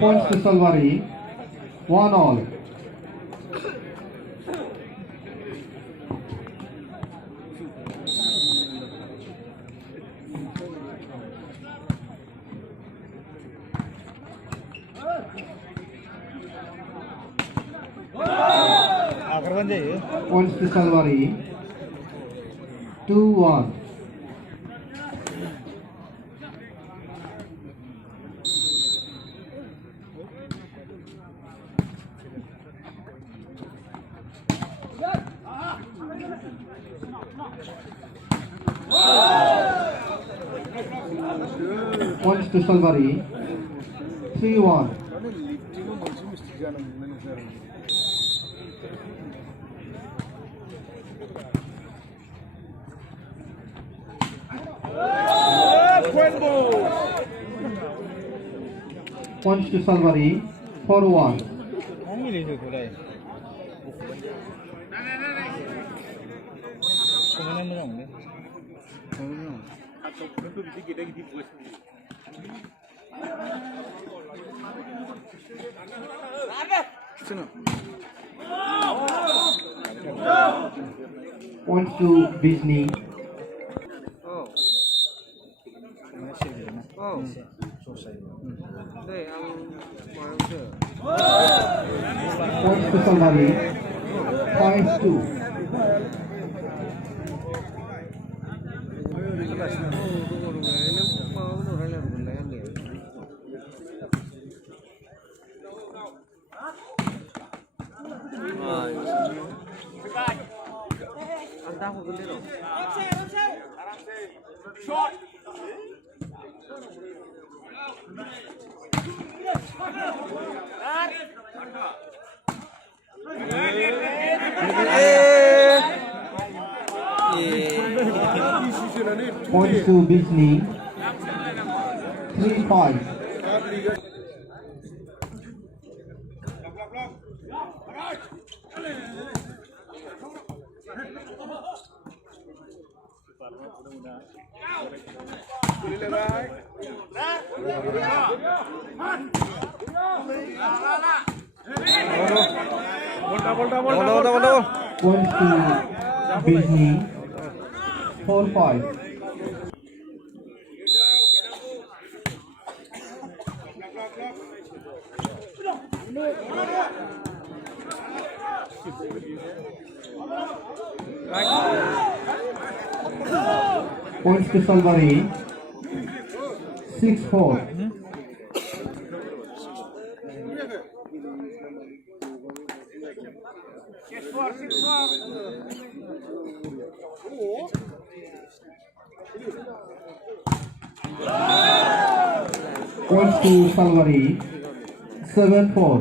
Points to Salwari, 1-all. Points to Salwari, 2-1. Points to Salwari, 3-1. Points to Salwari, 4-1. Points to Bizni. Points to Salwari, 5-2. Points to Bizni, 3-5. Points to Bizni, 4-5. Points to Salwari, 6-4. Points to Salwari, 7-4.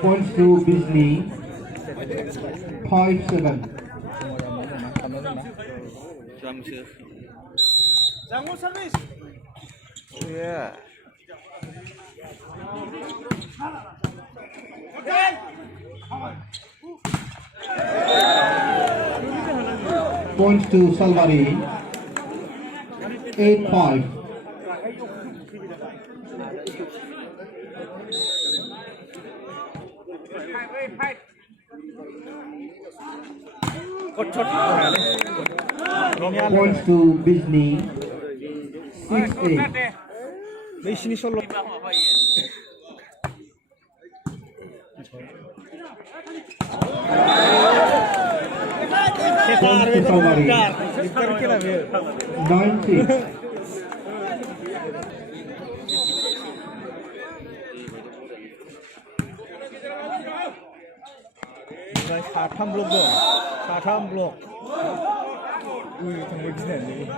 Points to Bizni, 5-7. Points to Salwari, 8-5. Points to Bizni, 6-8. Points to Salwari, 9-6.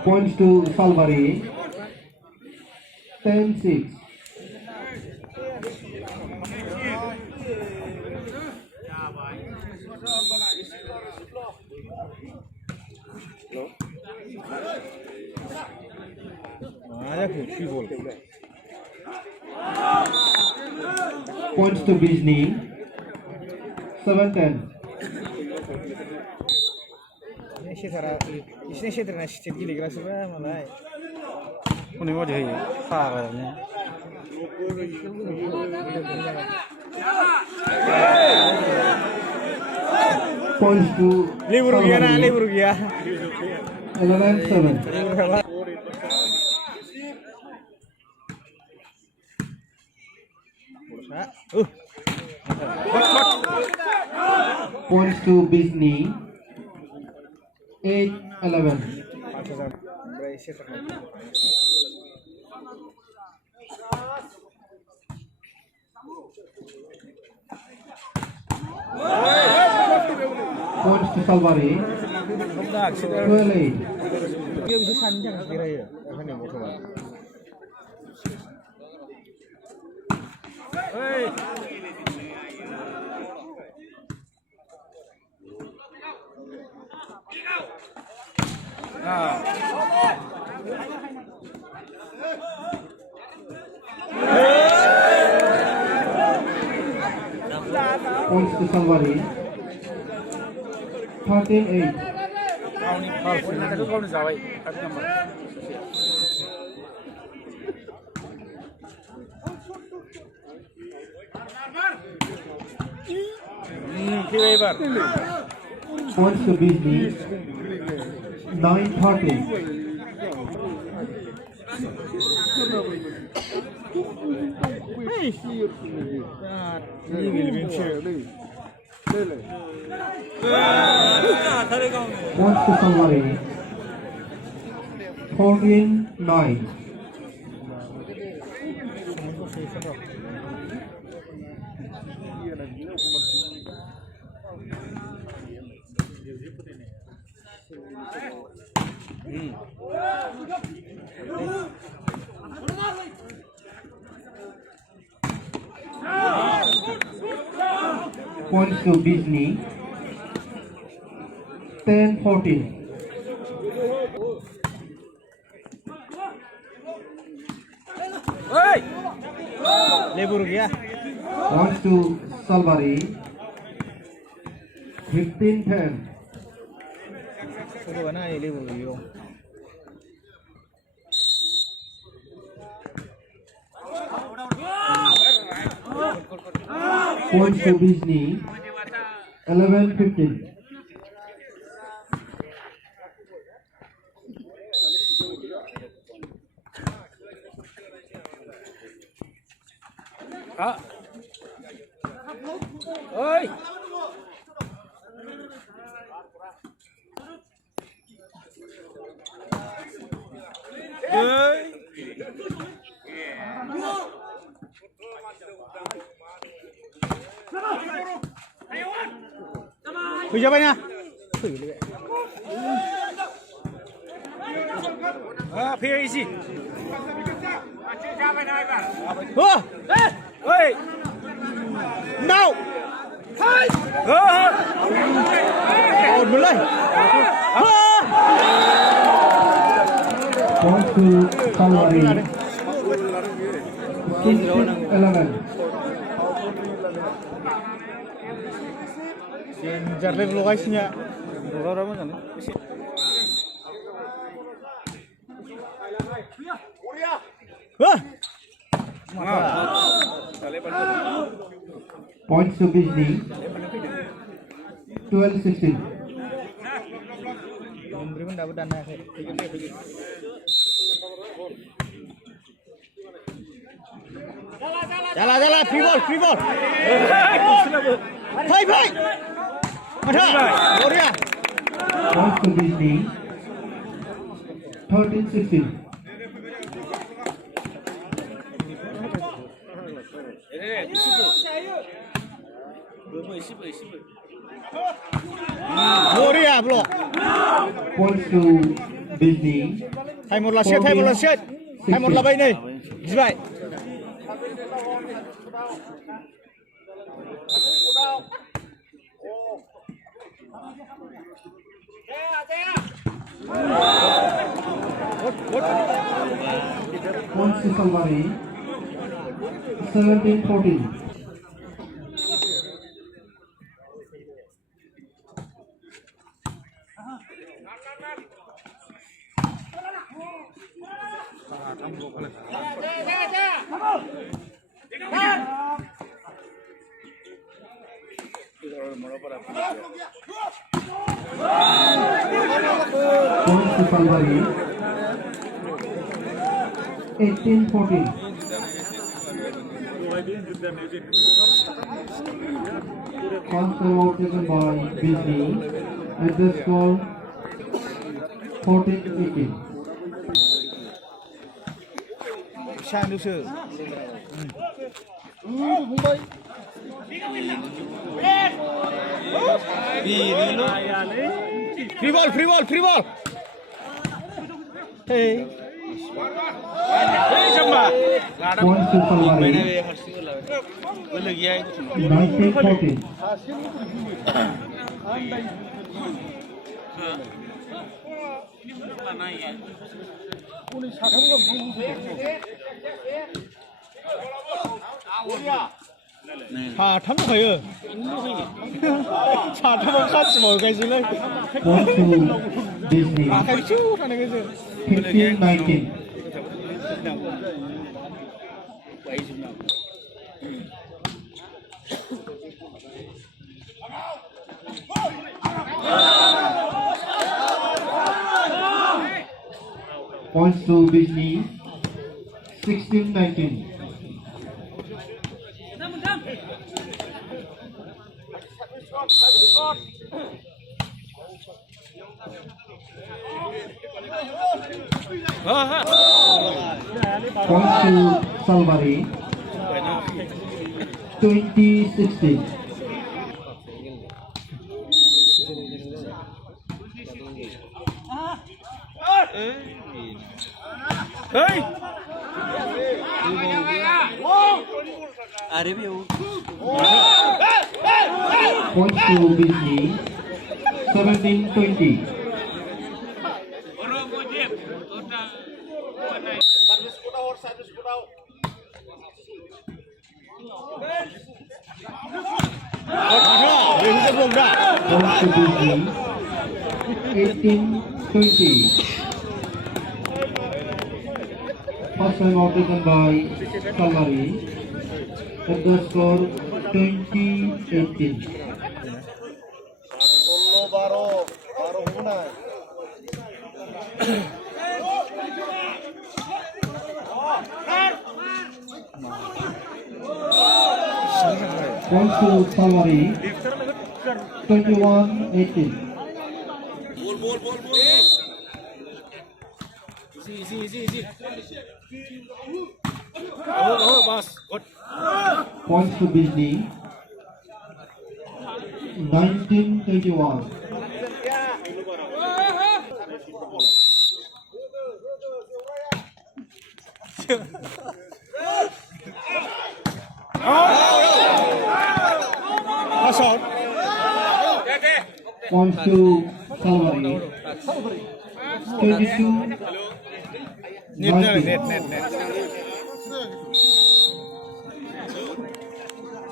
Points to Salwari, 10-6. Points to Bijni. 7-10. इसने क्षेत्र में स्थित की लेकर सुबह मलाई उन्हें वो जो है फाग है ना Points to लेबर गया 11-7. Points to Bijni. 8-11. Points to Salwari. 12-8. ये भी शांति जगह की रही है ऐसा नहीं होता Points to Salwari. 13-8. कौन जावाई Points to Bijni. 9-13. Points to Salwari. 14-9. Points to Bijni. 10-14. Labour गया Points to Salwari. 15-10. तो बना ये लेबर गया Points to Bijni. 11-15. ओए bây giờ bay nha phía easy ơi nào ổn một lên Points to Salwari. 16-11. Jarle lokasinya orang mana Points to Bijni. 12-16. memberi pun dapat dana Jala, free ball. Bhai. Ada. Gloria. Points to Bijni. 13-16. Gloria belum. Points to Bijni. Hai một là set. Hai một là bay này. Như vậy. Points to Salwari. 17-14. Points to Salwari. 18-14. First time out taken by Disney at the score 14-18. 샤누스. 프리볼. 헤이. Points to Salwari. 19-14. 다 탐구해요. 다 탐구 같이 먹어야지래. Points to Disney. 아까 쭉 하는 거지. 15-19. Points to Disney. 16-19. Points to Salwari. 20-16. 헤이. Points to Disney. 17-20. Points to Disney. 18-20. First time out taken by Salwari at the score 20-18. Points to Salwari. 21-18. Easy. Boss. Good. Points to Disney. 19-21. Pass out. Points to Salwari. 22-19. Net.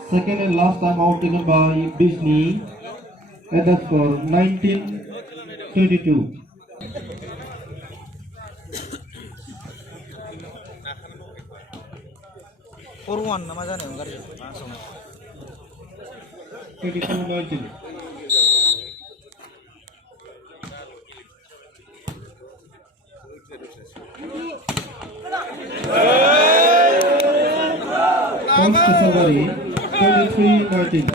Second and last time out taken by Disney at the score 19-22. Or one nama jane enggak ada. Langsung. 22-19. Points to Salwari. 23-19.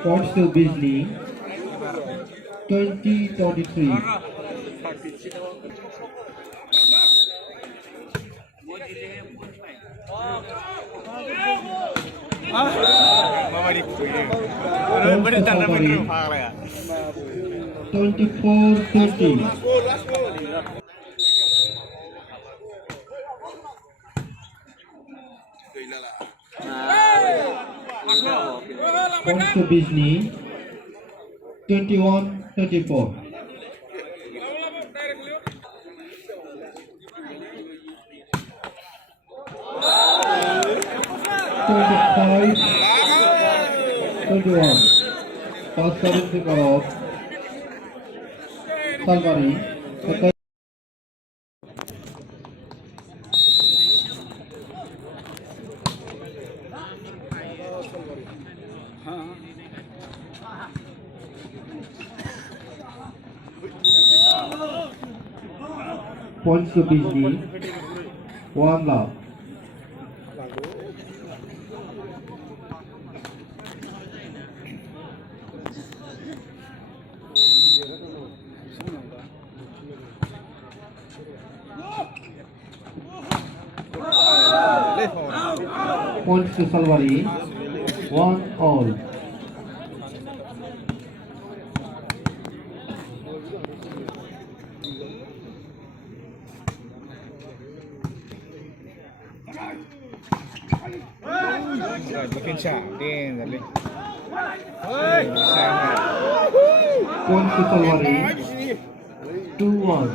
Points to Disney. 20-33. Mama di. Bener tanam itu, ya. 24-30. Points to Bijni. 21-34. Five, 21. First service of Salvari. Points to Bijni. 1 love. Points to Salvari. 1 all. Makin din tadi. Points to Salvari. 2-1.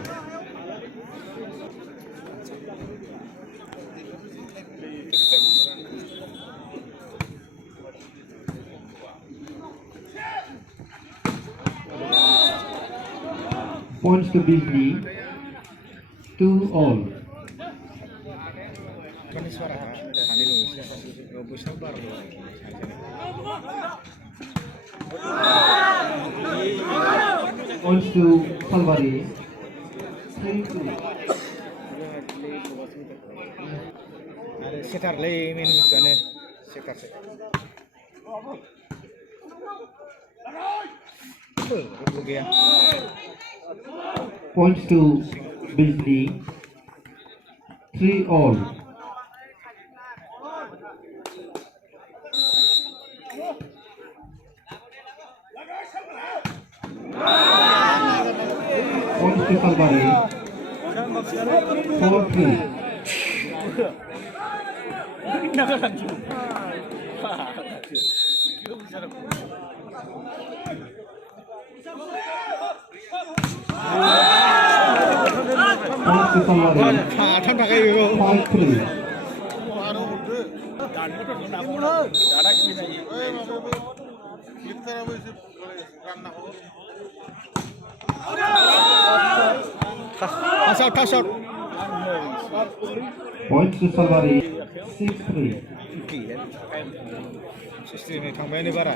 Points to Bijni. 2 all. Kan suara tadi nulis gabus sabar loh. Points to Salvari. 3-2. Ada setar lagi main sana. Setar. Rugi ya. Points to Bijni. 3 all. Points to Salvari. 4-3. Points to Salvari. Thằng cái gì 5-3. Tash out. Points to Salvari. 6-3. Sistemnya tambah ini bara.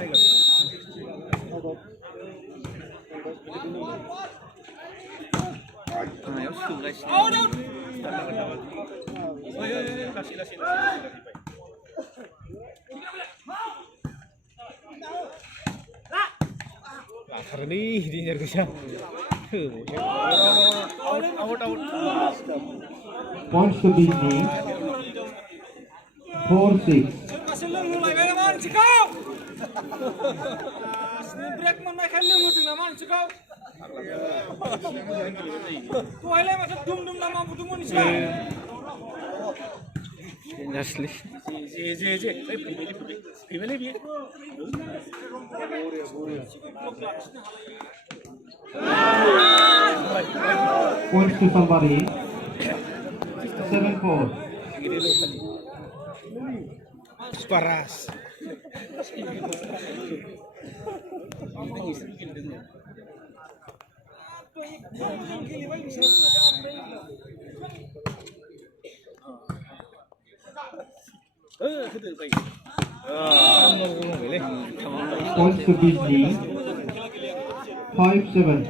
Karena di nyari bisa. Out. Points to Bijni. 4-6. Asli. Points to Salvari. 7-4. Paras. Points to Bijni. 5-7.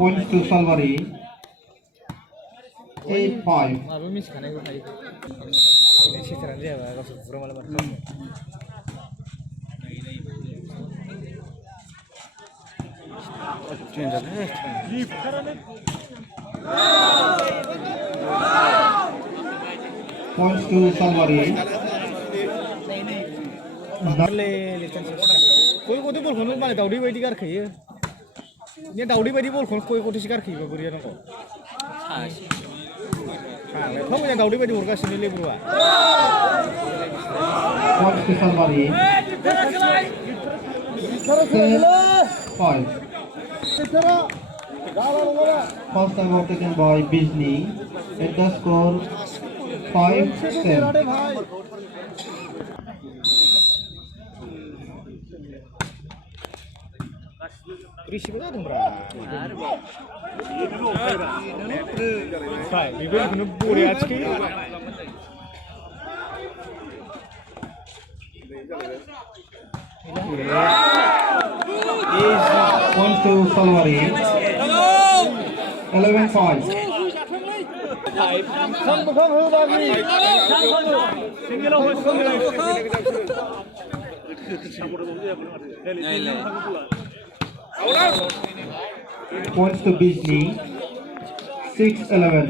Points to Salvari. 8-5. Change up. Points to Salwari. कोई कोई ball खोनो माने दाउडी बायदि गारखयो ने दाउडी बायदि ball खोनो कोई कोथि गारखयो बोरिया दङ हां मोजां दाउडी बायदि हरगासिनो लेब्रुआ Points to Salwari. 5. First time out taken by Bijni. At the score 5-10. Risi ba dong bra Hai bibel kuno bore aজকে Points to Salwari. 11-5. Points to Bijni. 6-11.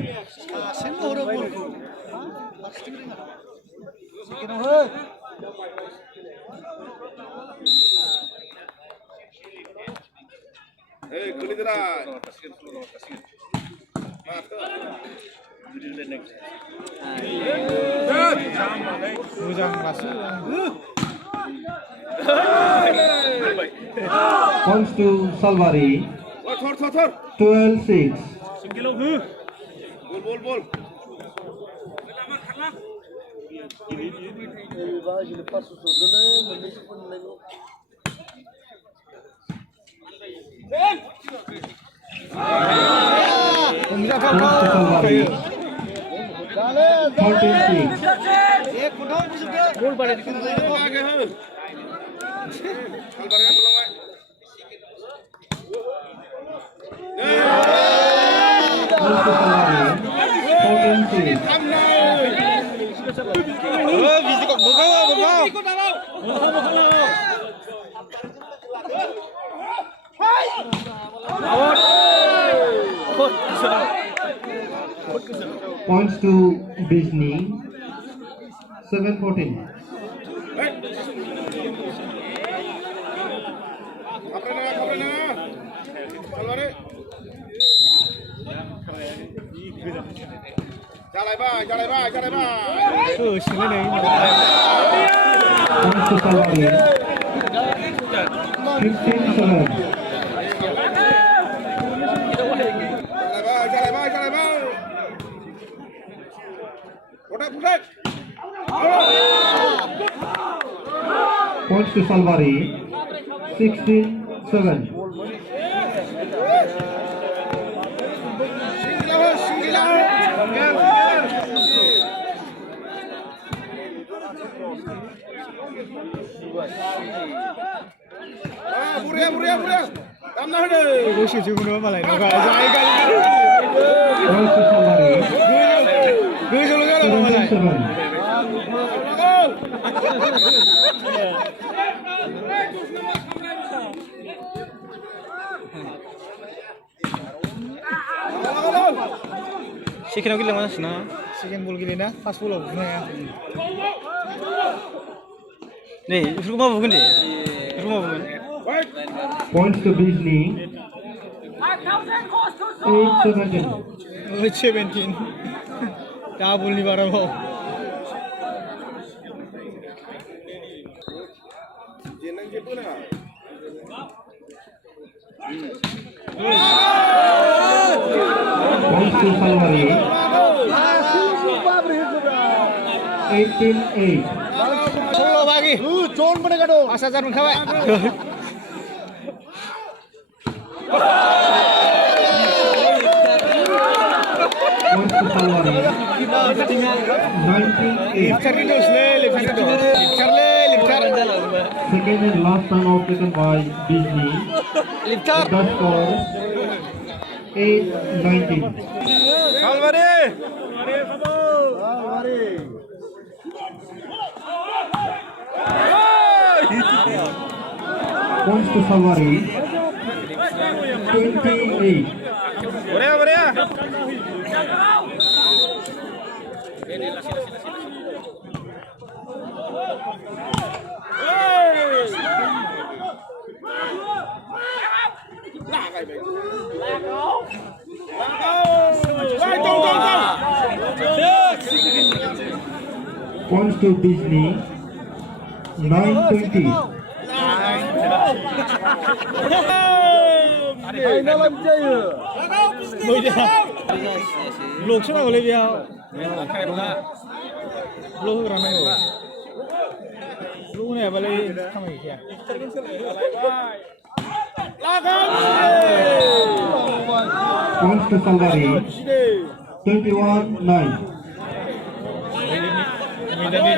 Hey, kulidra. मोजां lasso Points to Salwari. Thor. 12-6. Bol. Umja Points to Salwari. 13-6. गोल पड़े Points to Salwari. 14-6. Points to Bijni. 7-14. Jalai ba. sini nih Points to Salwari. 15-7. Jalai ba. Protect. Points to Salwari. 16-7. Buria. Tam na hade. Gue sih cuma malah ini nggak aja kali. Points to Salwari. Gue selalu kan malah. 7-7. Sekian gila mana sih na? Sekian bol gila na? Pas bol apa ya? Nih, rumah bukan deh. Rumah bukan. Points to Bijni. 8-17. 17. Double ni barang ho. Jenang gitu na. Points to Salwari. 18-8. Solo lagi. John pada kado. Asal jangan kawai. Points to Salwari. 19-8. Second and last time out taken by Bijni. Liftar. The score 8-19. Salwari. Points to Salwari. 28. Boleh, boleh. Points to Disney. 9-20. Lục xuống nào Olivia. Lục ra này rồi. Lục này vào đây không phải kìa. Points to Salvari. 21-9. Mình đã đi.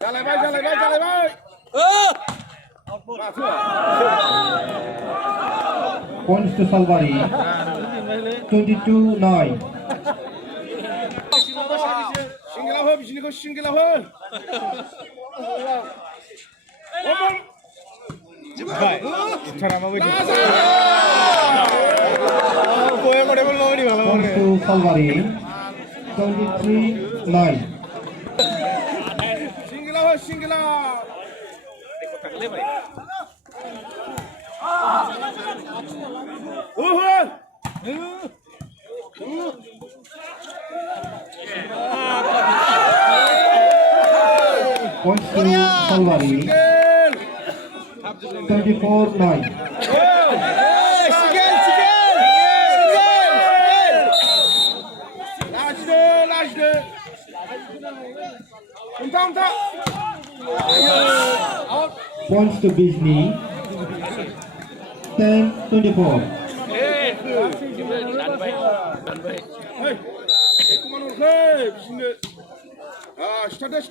Jalan bay, jalan bay, jalan bay. Points to Salvari. 22-9. Singgah lah, bisnis kau singgah lah. Baik. Cara apa itu? Kau yang ada belum di mana? Points to Salvari. 23-9. Singgah lah. Points to Salvari. 24-9. Last day. Unta. Points to Disney. 10-24. Hey, bisnis. Start.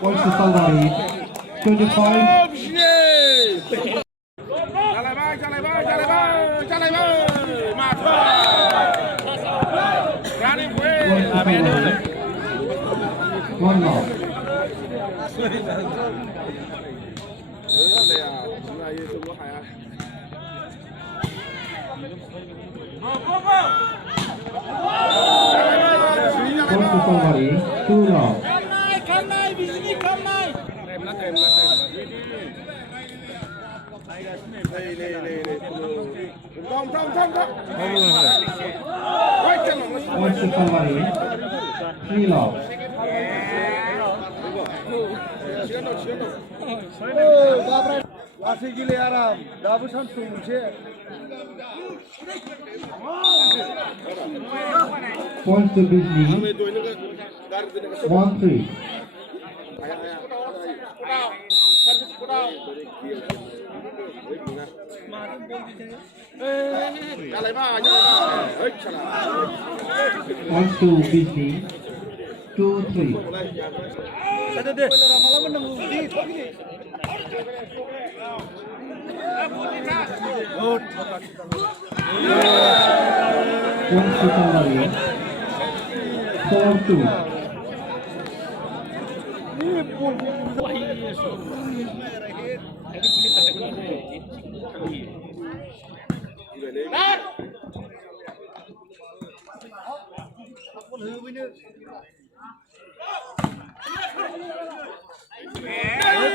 Points to Salvari. 25. Bisnis. Jalan bay. Mata. Berani gue. Points to Salvari. 1 loss. Points to Salvari. 2 loss. Points to Salvari. 3 loss. Masih gile aram, dah bosan sungguh. Points to Disney. 1-3. Points to Disney. 2-3. Points to Salvari. 4-2.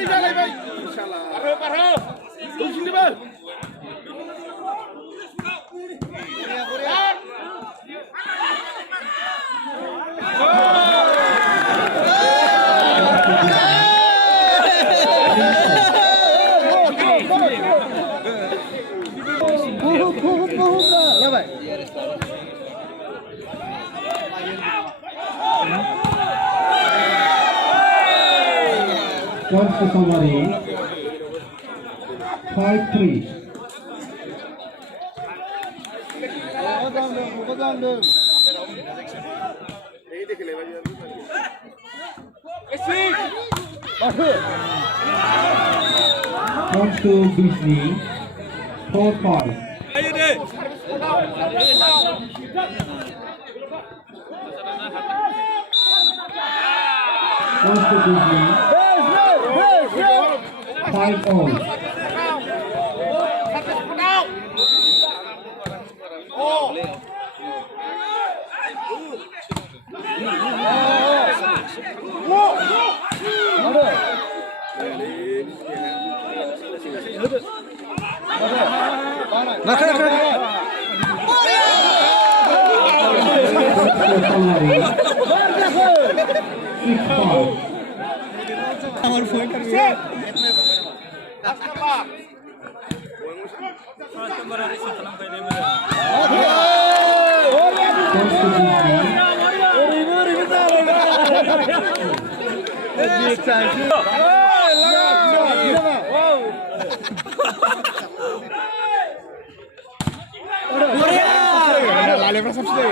Jalan bay. Insyaallah. Parah. Tunggu sini bang. Points to Salvari. 5-3. Points to Disney. 4-5. Points to Disney. 5 all. আমার phone করবে लाले पर सबसे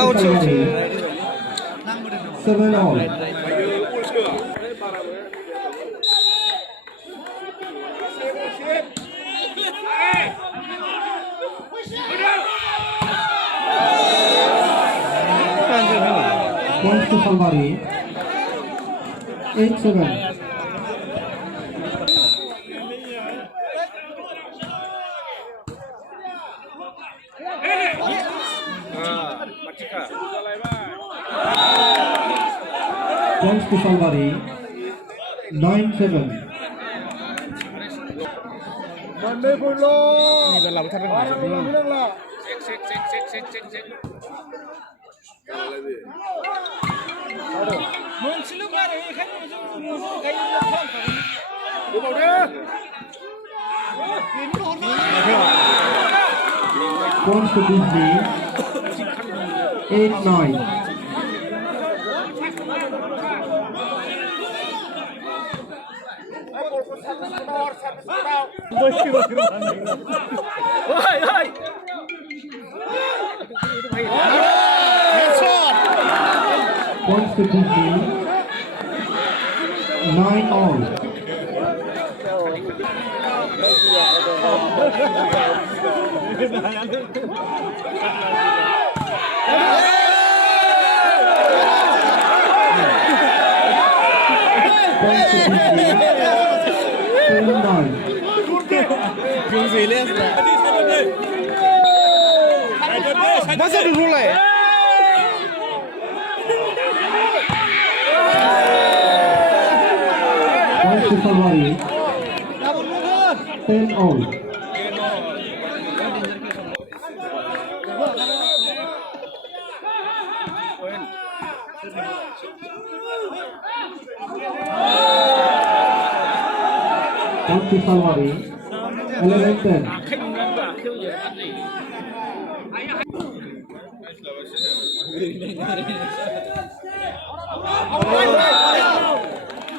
Out. 7 all. Points to Salvari. 8-7. Points to Salvari. 9-7.นี่เป็นเราท่านเป็นหมอ Points to Disney. 8-9. Points to Disney. 9 all. Points to Disney. 10-9. Masa dulu lah. Points to Salvari. 10 all. Points to Salvari. 11-10.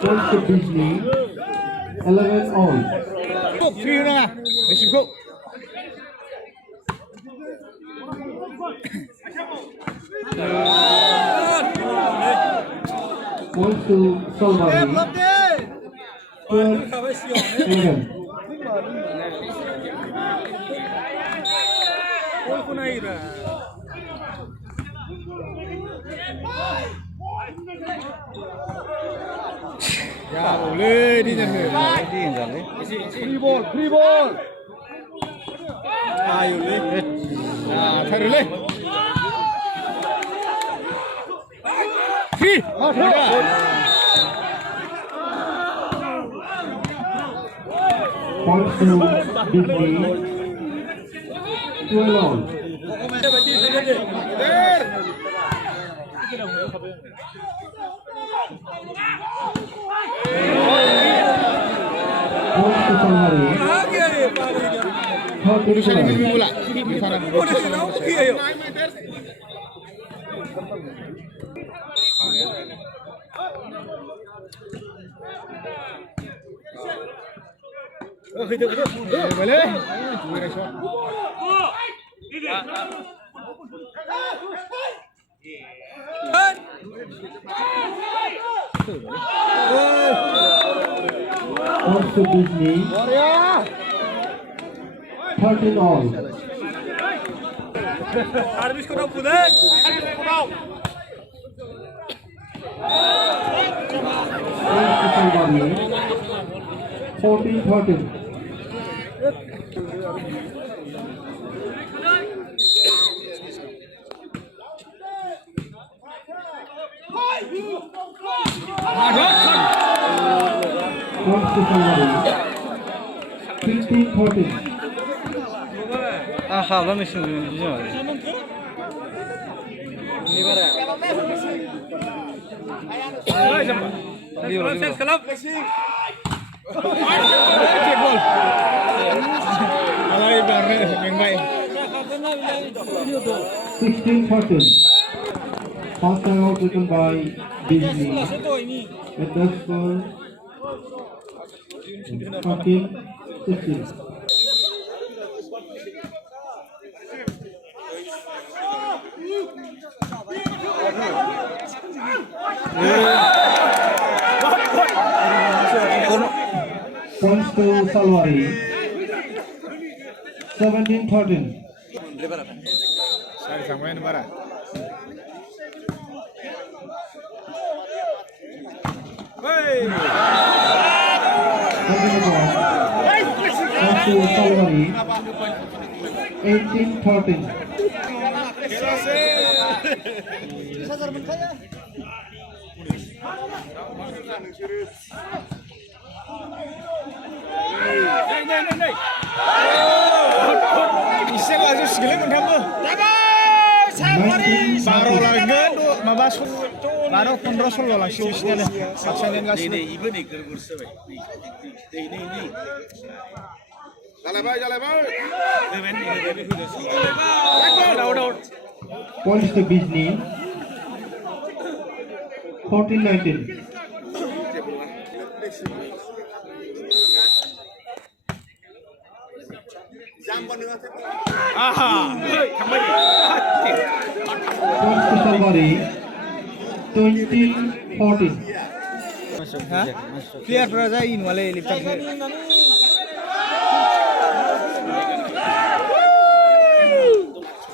Points to Disney. 11 all. Free na. Let's go. Points to Salvari. 12-11. Ya boleh di sana. Di sana. Free ball. Ayo le. Nah, taruh le. Free. Points to Disney. 12 all. Points to Salvari. 37. Pula. Di sana. Boleh. Boleh. Points to Disney. 13 all. Harus kau tahu pulang. Points to Salwari. 14-13. Points to Salwari. 15-14. Ah, hava mesin diyeceğim. Alay barre mengai. 16-13. First time out taken by Disney. At the score 14-16. Points to Salwari. 17-13. Sari samain bara. Points to Salwari. 18-13. Isya aja segala mendamu. Baru lagi mabas baru 15 langsung isnya saksanen kasih. Jalan bay. Points to Disney. 14-19. Points to Salwari. 20-14. Player peraja in wale liptan ke.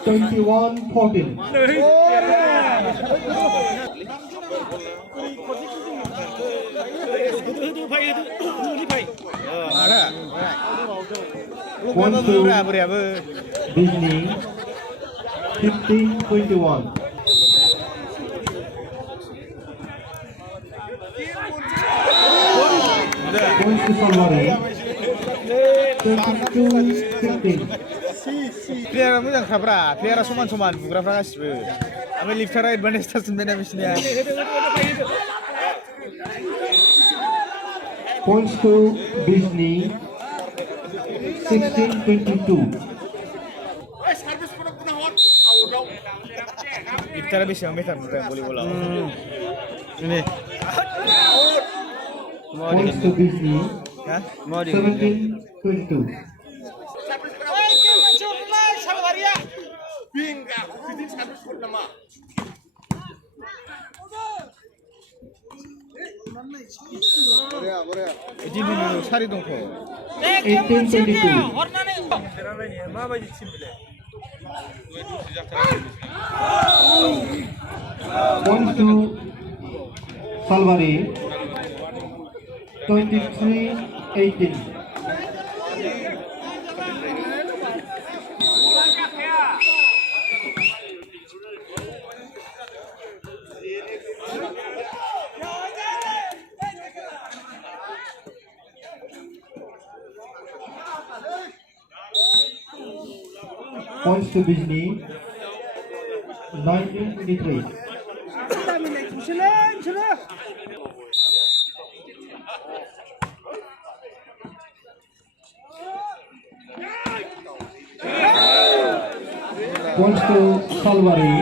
21-14. Ada. Points to Disney. 15-21. Points to Salwari. 22-16. Player mojan khabra, player soman bugra fra gasbe. Ame liftera advantage ta sunbena bisniya. Points to Disney. 16-22. Liftera bisi metan boleh bola. Ini. Points to Disney. Ha? 17-22. Ini dulu sari dongko. 18-22. Points to Salwari. 23-18. Points to Disney. 19-23. Points to Salwari.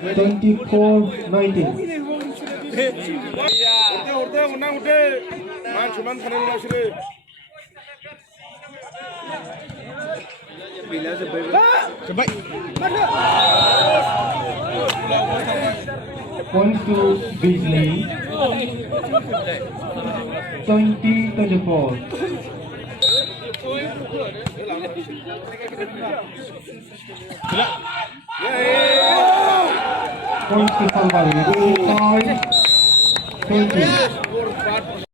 24-19. Orde menang udah. Man cuman kanan masih. Coba. Points to Beasley. 20-24. Points to somebody. 20.